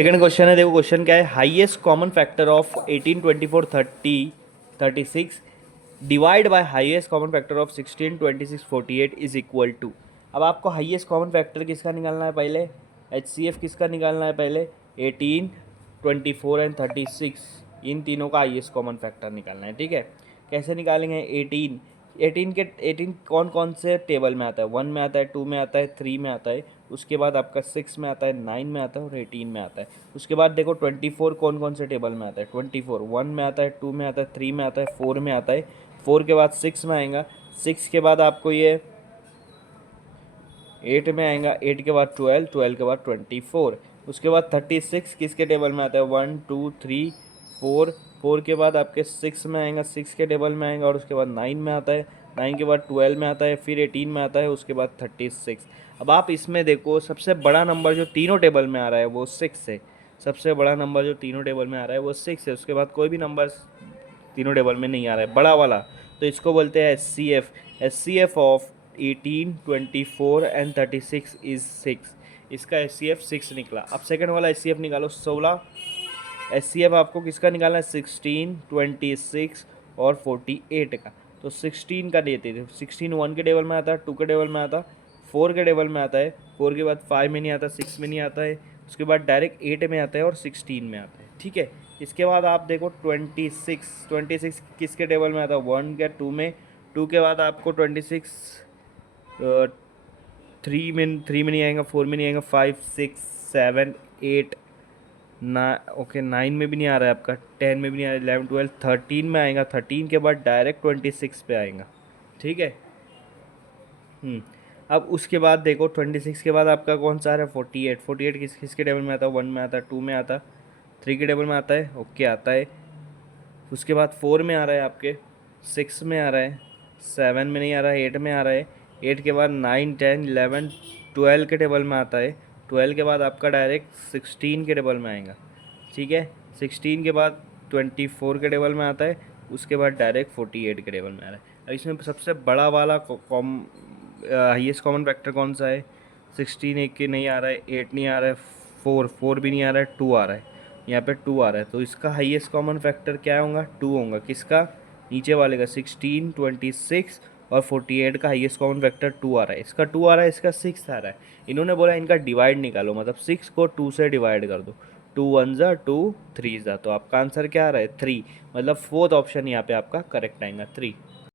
Second question है, देखो question क्या है। Highest common factor of 18, 24, 30, 36 divide by highest common factor of 16, 26, 48 is equal to. अब आपको हाईएस्ट कॉमन फैक्टर किसका निकालना है पहले, HCF किसका निकालना है पहले, 18, 24 एंड 36, इन तीनों का हाईएस्ट कॉमन फैक्टर निकालना है। ठीक है, कैसे निकालेंगे। 18 कौन कौन से टेबल में आता है, 1 में आता है, 2 में आता है, 3 में आता है, उसके बाद आपका 6 में आता है, 9 में आता है और 18 में आता है। उसके बाद देखो 24 कौन कौन से टेबल में आता है, 24 1 में आता है, 2 में आता है, 3 में आता है, 4 में आता है, 4 के बाद 6 में आएगा, 6 के बाद आपको ये 8 में आएगा, 8 के बाद 12, 12 के बाद 24, उसके बाद 36 किसके टेबल में आता है, 1 2 3 4, 4 के बाद आपके 6 में आएगा, 6 के टेबल में आएगा और उसके बाद 9 में आता है, 9 के बाद 12 में आता है, फिर 18 में आता है, उसके बाद 36। अब आप इसमें देखो सबसे बड़ा नंबर जो तीनों टेबल में आ रहा है वो 6 है। सबसे बड़ा नंबर जो तीनों टेबल में आ रहा है वो 6 है। उसके बाद कोई भी नंबर तीनों टेबल में नहीं आ रहा है बड़ा वाला, तो इसको बोलते हैं HCF। HCF of 18, 24 and 36 is 6। इसका HCF 6 निकला। अब सेकंड वाला HCF निकालो 16। HCF आपको किसका निकालना है, 16, 26 और 48 का। तो 16 का देते थे, 16 1 के टेबल में आता है, 2 के टेबल में आता है, 4 के टेबल में आता है, 4 के बाद 5 में नहीं आता, 6 में नहीं आता है, उसके बाद डायरेक्ट 8 में आता है और 16 में आता है। ठीक है, इसके बाद आप देखो 26 किसके टेबल में आता है, 1 के 2 में, 2 के बाद आपको 26 थ्री में नहीं आएगा, 4 में नहीं आएगा, 5 6 7 8 ना, ओके 9 में भी नहीं आ रहा है आपका, 10 में भी नहीं आ रहा है, 11 12 13 में आएगा, 13 के बाद डायरेक्ट 26 पे आएगा। ठीक है। अब उसके बाद देखो 26 के बाद आपका कौन सा आ रहा है, 48 किसके टेबल में आता है, 1 में आता है, 2 में आता है, 3 के टेबल में आता है, ओके आता है। उसके बाद 4 में आ रहा है आपके, 6 में आ रहा है, 7 में नहीं आ रहा है, 8 में आ रहा है, 8 के बाद 9 10 11 12 के टेबल में आता है, 12 के बाद आपका डायरेक्ट 16 के टेबल में आएगा। ठीक है, 16 के बाद 24 के टेबल में आता है, उसके बाद डायरेक्ट 48 के टेबल में आ रहा है। अब इसमें सबसे बड़ा वाला हाईएस्ट कॉमन फैक्टर कौन सा है, 16 एक के नहीं आ रहा है, 8 नहीं आ रहा है, 4 भी नहीं आ रहा है, 2 आ रहा है, यहाँ पे 2 आ रहा है, तो इसका हाईएस्ट कॉमन फैक्टर क्या होगा, 2 होगा। किसका, नीचे वाले का, 16 26 और 48 का हाईएस्ट कॉमन फैक्टर 2 आ रहा है, इसका 2 आ रहा है, इसका 6 आ रहा है। इन्होंने बोला इनका डिवाइड निकालो, मतलब 6 को 2 से डिवाइड कर दो, 2 1 ज़ा 2 3 ज़ा, तो आपका आंसर क्या आ रहा है, 3। मतलब फोर्थ ऑप्शन यहाँ पे आपका करेक्ट आएगा, 3।